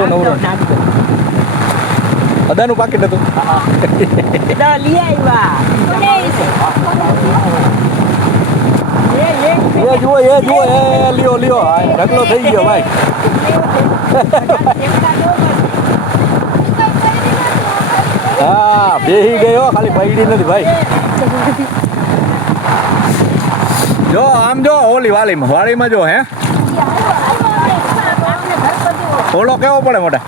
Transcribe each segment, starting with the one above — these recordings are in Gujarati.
800 અદાનું પાકીટ હતું. એ જુઓ એ લ્યો ઢગલો થઈ ગયો ભાઈ. હા બેહી ગયો, ખાલી પૈડી નથી ભાઈ. જો આમ જો ઓલી વાળીમાં જો હે ઓલો કેવો પડે મોટા.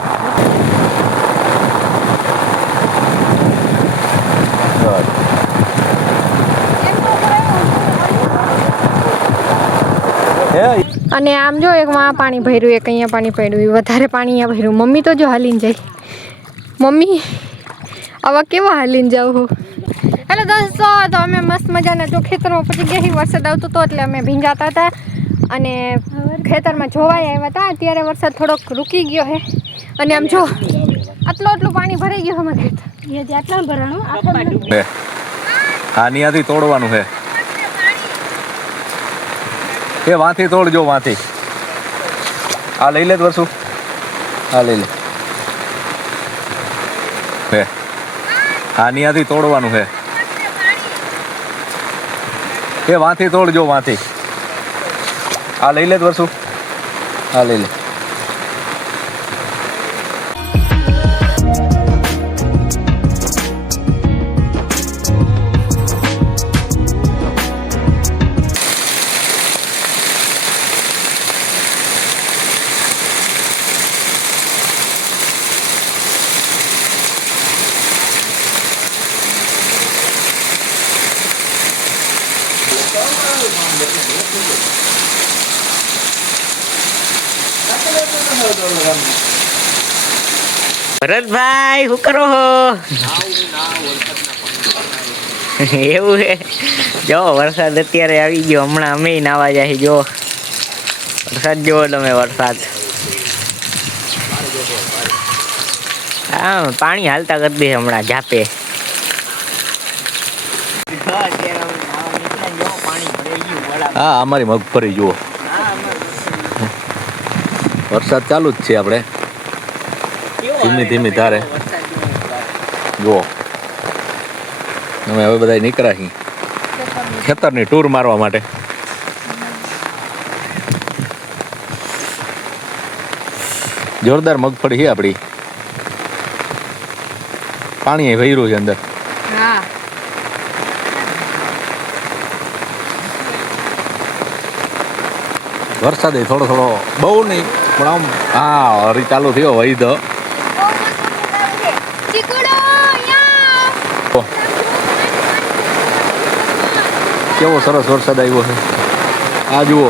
અને આમ જો એક માં પાણી ભર્યું, એક અહીંયા પાણી પડ્યું, વધારે પાણી અહીંયા ભર્યું. મમ્મી તો જો હાલીને જાય. મમ્મી આવા કેવા હાલીને જાવ હો. હેલો દોસ્તો, તો અમે મસ્ત મજાના જો ખેતરમાં પહોંચી ગયા છીએ. વરસાદ આવતો હતો એટલે અમે ભીંજાતા હતા અને ખેતરમાં જોવાઈ આવ્યા હતા. અત્યારે વરસાદ થોડોક રૂકી ગયો છે અને આમ જો આટલું પાણી ભરાઈ ગયું અમારે ખેતર. આટલા ભરાણું હા નિયાથી તોડવાનું છે. એ વાંથી તોડજો વાંથી. આ લઈ લે વર્ષું, આ લઈ લે. હા નિયાથી તોડવાનું છે. એ વાંથી તોડજો વાંથી. આ લઈ લે વર્ષું, આ લઈ લે. ભરતભાઈ શું કરો છો? એવું છે? જો વરસાદ અત્યારે આવી ગયો, હમણાં અમે નાવા જાય. જો વરસાદ જોવો તમે, વરસાદ. હા પાણી હાલતા કરી દે હમણાં ઝાપે. હા અમારી મગફળી જુઓ, વરસાદ ચાલુ જ છે. આપણે ધીમી ધારે જુઓ. અમે હવે બધા નીકળ્યા છીએ ખેતરની ટૂર મારવા માટે. જોરદાર મગફળી છે આપણી. પાણી ભર્યું છે અંદર. વરસાદ થોડો બહુ નહીં પણ આમ હા હરી ચાલુ થયો વહી તો. કેવો સરસ વરસાદ આવ્યો છે. આ જુઓ.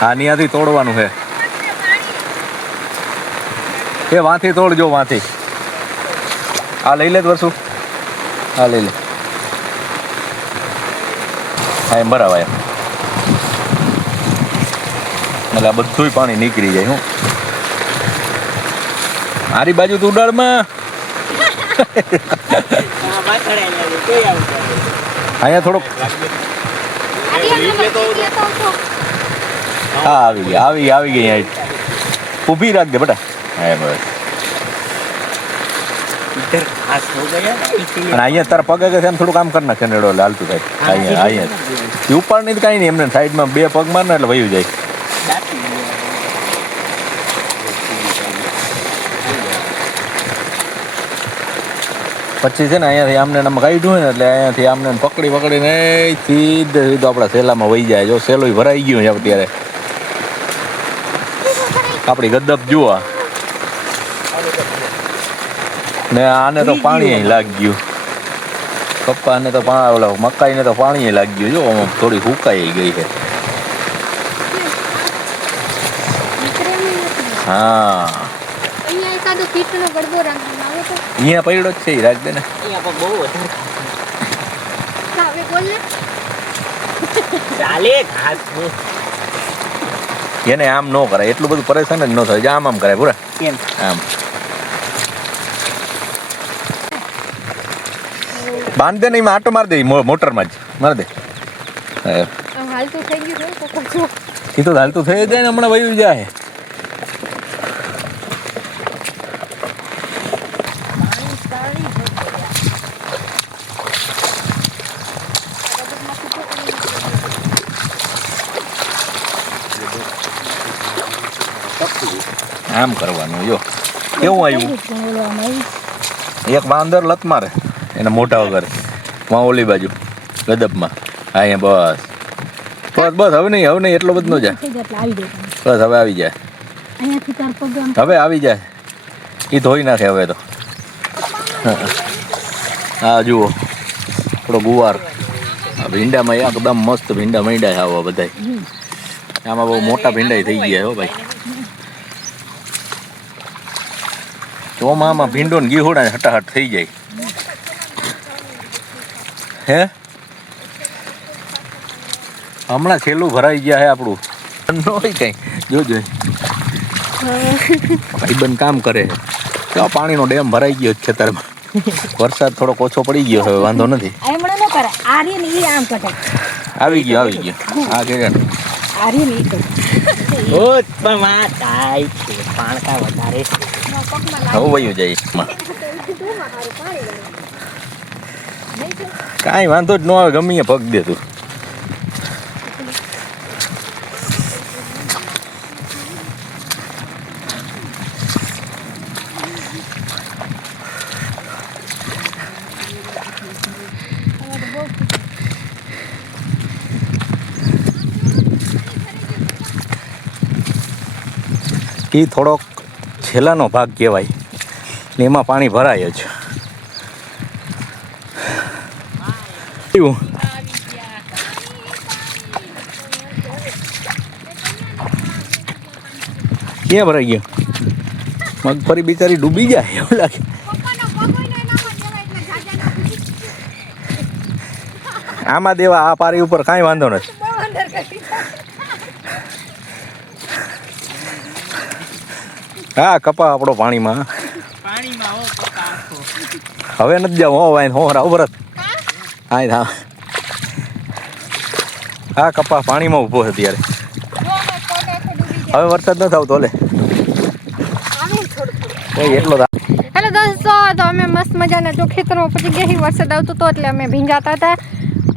હા નિયાથી તોડવાનું છે. એ વાંથી તોડજો વાંથી. આ લઈ લે વર્ષું, આ લઈ લે. હા એમ બરાબર એમ. એટલે આ બધું પાણી નીકળી જાય. હું મારી બાજુ તું ઉડાડમાં. અહીંયા થોડોક હા આવી ગઈ. ઊભી રાખજે બેટા. હા બસ इधर घास हो गया ना इसीलिए અને અહીંયા તારા પગે કે છે ને થોડું કામ કરી નાખે નેડો એટલે હાલતું થાય અહીંયા એ ઉપર નહીં કાંઈ નહીં એમને સાઈડમાં બે પગ માર ને એટલે વયું જાય. दाती है। પછી છે ને અહીંયાથી આમને આમ કાઢ્યું હોય ને એટલે અહીંયાથી આમને પકડીને સીધો આપણા સેલામાં વહી જાય. જો સેલો ભરાઈ ગયો છે અત્યારે. આપણી ગદ્દપ જુઓ ને આને તો પાણી અહીં લાગી ગયું. કપ્પાને તો ઓલા મકાઈને તો પાણી લાગી ગયું. જો આમ થોડી હુકાઈ ગઈ છે. હા અહીંયા એકાદો પીઠનો ગડબો રાખવામાં આવે તો અહીંયા પડ્યો જ છે ઈ રાખ દે ને. यहाँ पर बहुत હવે બોલ ને डाले घास में એને આમ ન કરાય. એટલું બધું પરેશાન જ ન થાય. આમ આમ કરાય પૂરા केम આમ બાંધ દે ને. એમાં આટો માર દે મોટરમાં જ માર દે. આમ હાલતું થઈ ગયું છે તો કચો એ તો હાલતું થઈ જાય ને હમણાં વયું જાય. આમ કરવાનું. જો કેવું આવ્યું. એક વાંદર લત મારે એના મોટા વગર માં ઓલી બાજુ ગદબમાં. અહીંયા બસ હવે નહીં એટલો બધો ન જાય. બસ હવે આવી જાય. હવે આવી જાય. એ ધોઈ નાખે હવે તો. હા જુઓ થોડો ગુવાર. આ ભીંડામાં એકદમ મસ્ત ભીંડા માંડ્યા આવા બધા. આમાં બહુ મોટા ભીંડા થઈ ગયા હો ભાઈ. ચોમામાં ભીંડો ને ગીહોડા હટાહટ થઈ જાય. હે હમણાં છેલ્લું ભરાઈ ગયા હે આપણું. ન હોય કઈ જોજો ભાઈબંધ કામ કરે છે. તો પાણીનો ડેમ ભરાઈ ગયો છે ખેતરમાં. વરસાદ થોડોક ઓછો પડી ગયો હવે વાંધો નથી. આવી ગયો આ કે बहुत पमाताई छे पाणका વધારે હવે વયું જાય. કાંઈ વાંધો જ ન આવે. ગમે એ પગ દે તું. એ થોડોક છેલ્લાનો ભાગ કહેવાય ને એમાં પાણી ભરાય જ. એવું ક્યાં ભરાઈ ગયો. મગફળી બિચારી ડૂબી જાય એવું લાગે. આમાં દેવા આ પારી ઉપર કાંઈ વાંધો નથી. હા કપા આપણો પાણીમાં પાણીમાં હો પપ્પા આખો હવે નથી જાવ. હો વાય હો રાવ ભરત હા હા હા કપા પાણીમાં ઊભો છે ત્યારે. હવે વરસાદ ન આવતો લે એટલો. હેલો દોસ્તો, તો અમે મસ્ત મજાના જો ખેતરમાં પહોંચી ગયા છીએ. વરસાદ આવતો હતો એટલે અમે ભીંજાતા હતા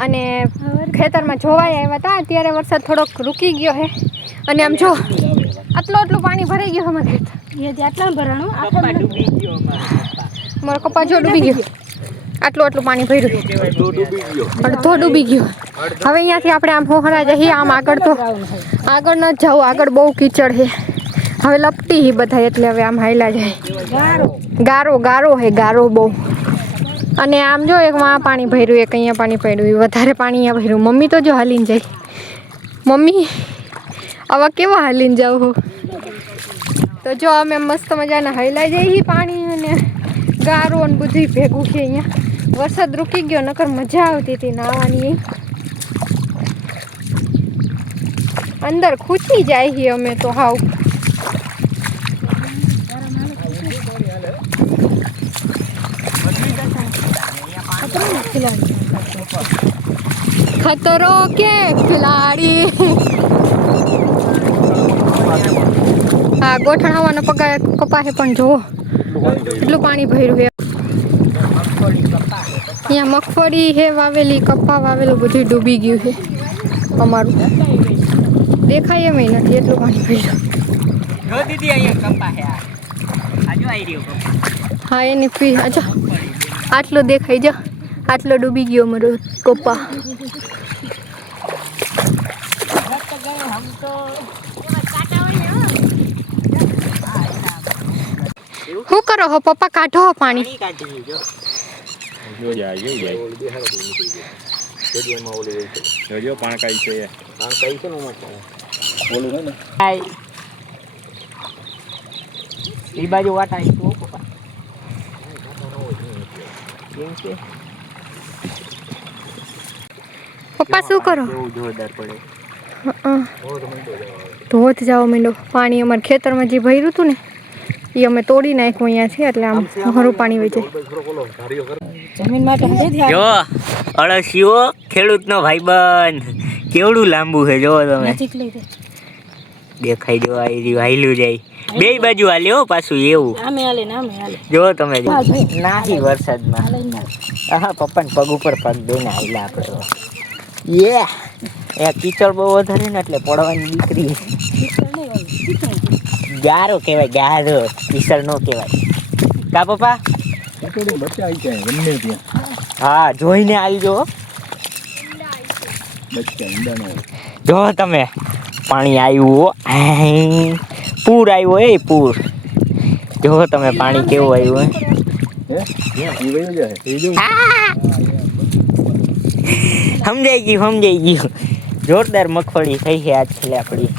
અને ખેતરમાં જોવાઈ આવ્યા હતા. અત્યારે વરસાદ થોડોક રૂકી ગયો છે અને આમ જો આટલું પાણી ભરાઈ ગયું અમારે ખેતર. આટલા ભરાણું ડૂબી ગયો મારો કપા જો ડૂબી ગયો. આટલું પાણી ભર્યું અડધો ડૂબી ગયો. હવે અહીંયાથી આપણે આમ હોહરા જઈએ. આમ આગળ ન જાઉં. આગળ બહુ કીચડ છે. હવે લપટી હી બધા એટલે હવે આમ હાઈલા જાય. ગારો હે ગારો બહુ. અને આમ જો એક માં પાણી ભર્યું, એક અહીંયા પાણી પડ્યું. વધારે પાણી અહીંયા ભર્યું. મમ્મી તો જો હાલીને જાય. મમ્મી આવા કેવા હાલીને જાવ હો. તો જો અમે મસ્ત મજાના હૈલાઈ જઈએ. પાણી અને ગારો ને બધું ભેગું છે અહીંયા. વરસાદ રૂકી ગયો નકર મજા આવતી હતી નાહવાની. અંદર ખૂચી જાય છે અમે તો હાવ. ખતરો કે ખિલાડી. હા ગોઠણ આવવાનો પગા કપાસે પણ જુઓ એટલું પાણી ભર્યું છે. અહીંયા મગફળી હે વાવેલી, કપા વાવેલું, બધું ડૂબી ગયું છે અમારું. દેખાય એમ નથી, એટલું પાણી પડ્યું. જો દીદી અહીંયા કપા હે આજો આવી રહ્યો કપા. હા એની ફી અચ્છા આટલો દેખાય જા, આટલો ડૂબી ગયો અમારો કપા. શું કરો હો પપ્પા? કાઢો હો પાણી. કાઢી જો જો જાય જોજો પાણકાઈ છે કઈ છે ને ઓલું હે ને એ બાજુ વાટા તો પપ્પા કેમ છે પપ્પા શું કરો? બહુ જોરદાર પડે. ધોધ જવા માંડો. પાણી અમારા ખેતરમાં જે ભર્યું હતું ને એ અમે તોડી નાખ્યું અહીંયાથી, એટલે આમ ઘરું પાણી વહી જાય. જો અળસિયો ખેડૂતનો ભાઈબંધ કેવડું લાંબુ છે જો તમે દેખાય. જો આવી રહ્યું હાલ્યું જાય બે બાજુ હાલ્યો પાછું એવું જો તમે નાહી વરસાદમાં. હા પપ્પાને પગ ઉપર પગ દઈને હાલ્યા આપણે. યે એ કીચડ બહુ વધારે ને એટલે પડવાની દીકરી. ગારો કહેવાય, ગારો, કીચડ નો કહેવાય. કા પપ્પા? બચ્ચા આવી જાય ગમે ત્યાં. હા જોઈને આવી જો. બચ્ચા ઈંડાનો જો તમે પાણી આવ્યું, પૂર આવ્યો એ પૂર. જો તમે પાણી કેવું આવ્યું હે એ વયું જાય એ જો સમજાઈ ગયું. જોરદાર મગફળી થઈ છે આજ છેલ્લે આપણી.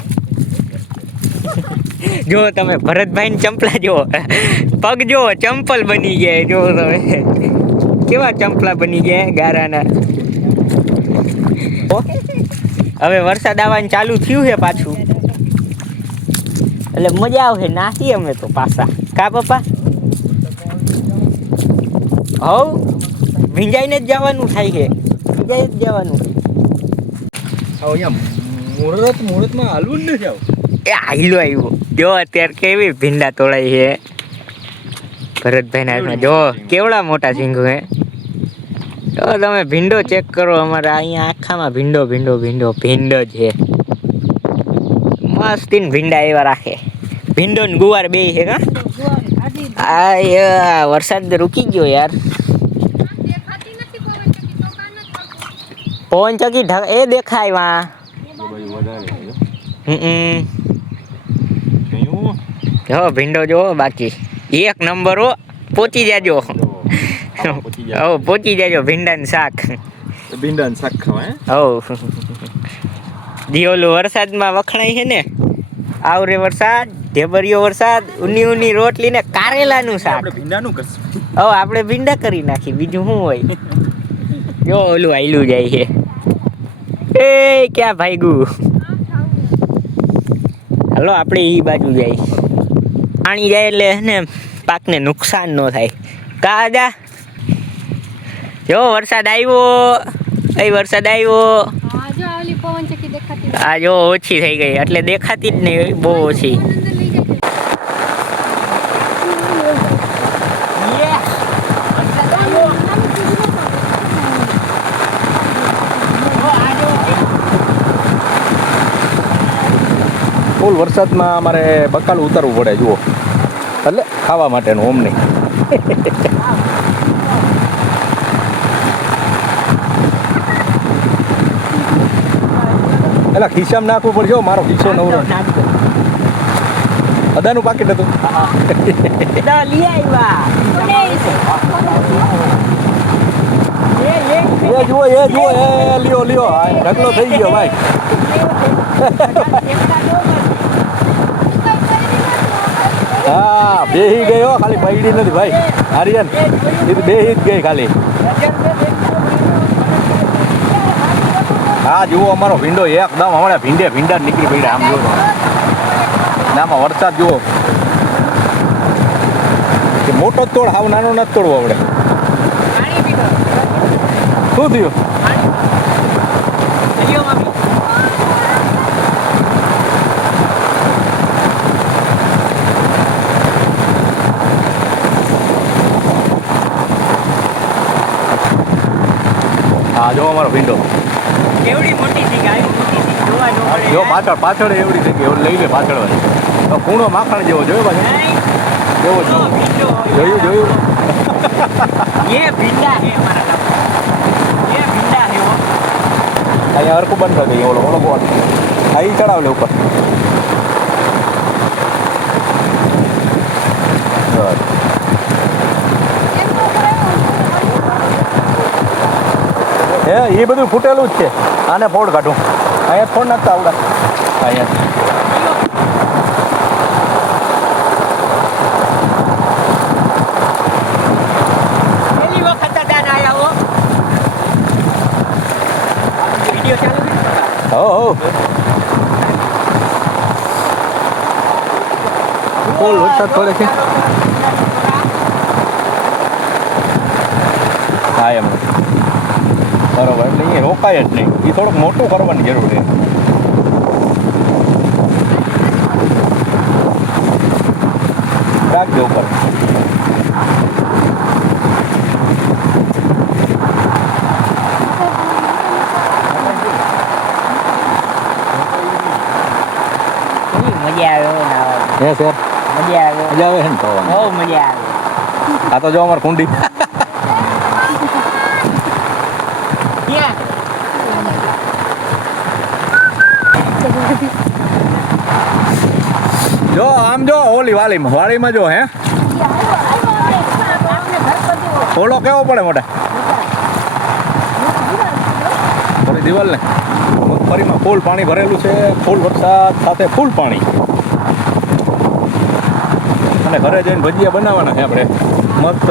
જો તમે ભરતભાઈ ચંપલા જો પગ જો ચંપલ બની ગયા. જો તમે કેવા ચંપલા બની ગયા ગારાના. હવે વરસાદ આવવાનું ચાલુ થયું છે પાછું, એટલે મજા આવશે. નાખીએ અમે તો પાછા. કા પપ્પા? હવ ભીંજાઈને જ જવાનું થાય છે, ભીંજાઈ જ જવાનું. અહીંયા મુહૂર્તમાં હાલવું જ નથી આવું. એ હાઈલો આવ્યો. જો અત્યારે કેવી ભીંડા તોડાય છે ભરતભાઈના હાથમાં. જો કેવડા મોટા સિંગુ હે. તો તમે ભીંડો ચેક કરો. અમારા અહીંયા આખામાં ભીંડો જ છે. મસ્તીન ભીંડા એવા રાખે. ભીંડો ને ગુવાર બે છે કા? આ વરસાદ રૂકી ગયો યાર. પવન ચકી એ દેખાય વા. જો ભીંડો જો બાકી એક નંબર હો. પહોંચી જાજો. પહોંચી જાજો. ભીંડાનું શાક ખાવા. જી ઓલું વરસાદમાં વખણાય છે ને, આવરે વરસાદ, ઢેબરિયો વરસાદ, ઊની રોટલી ને કારેલાનું શાક. આપણે ભીંડા કરી નાખી, બીજું શું હોય. જો ઓલું આયલું જાય છે. એ ક્યાં ભાગ્યું? હાલો આપણે એ બાજુ જાય. પાણી જાય એટલે ને પાકને નુકસાન ન થાય. કાજા જો વરસાદ આવ્યો. વરસાદ આવ્યો. આ જો ઓછી થઈ ગઈ એટલે દેખાતી જ નહીં, બહુ ઓછી. ફૂલ વરસાદમાં અમારે બકાલું ઉતારવું પડે જુઓ, એટલે ખાવા માટેનું ઓમ નહીં. એટલે ખિસ્સામાં નાખવું પડશે. મારો ખિસ્સો નવરો. અદાનું પાકીટ હતું. જુઓ લ્યો ઢગલો થઈ ગયો ભાઈ. હા બેહી ગયો, ખાલી પૈડી નથી ભાઈ. આર્યન એ બેહી જ ગઈ ખાલી. હા જુઓ અમારો ભીંડો એકદમ હમણાં ભીંડા જ નીકળી પડ્યા. આમ જુઓ નામાં વરસાદ જુઓ. મોટો જ તોડ, હાવ નાનો નથી તોડવો આપણે. શું થયું? ભીંડો કેવડી મોટી છે કે આવી મોટી છે જોવા ન મળે જો પાછળ પાછળ એવડી થઈ ગઈ લઈ લે પાછળ વાળી તો કૂણો માખણ જેવો જોયો પાછળ નહીં, જેવો જો જ ભીંડો હોય. જોયું ये भिंडा है हमारा नाम ये भिंडा है वो અહીંયા હરખું બંધ થઈ ગઈ ઓલો ઓલો બોલ અહીં ચડાવ લે ઉપર બસ. હે એ બધું ફૂટેલું જ છે આને ફોડ કાઢું અહીંયા ફોડ નાખતા આવડા અહીંયા पहली वक्त दान आया वो वीडियो चालू है હો ફૂલ વરસાદ પડે છે હા એમ બરોબર એટલે અહીંયા રોકાય જ નહીં એ થોડુંક મોટું કરવાની જરૂર છે રાખજો ઉપર मजा आवे नावा હે સર मजा आवे મજા આવે છે ને થવાની બહુ મજા આવે આ તો જો અમારે કુંડી ક્યાં જો આમ જો ઓલી વાળીમાં જો હે ઓલો કેવો પડે મોટા થોડી દિવાલ ને મગફળીમાં ફૂલ પાણી ભરેલું છે ફૂલ વરસાદ સાથે ફૂલ પાણી અને ઘરે જઈને ભજીયા બનાવવાના છે આપણે મસ્ત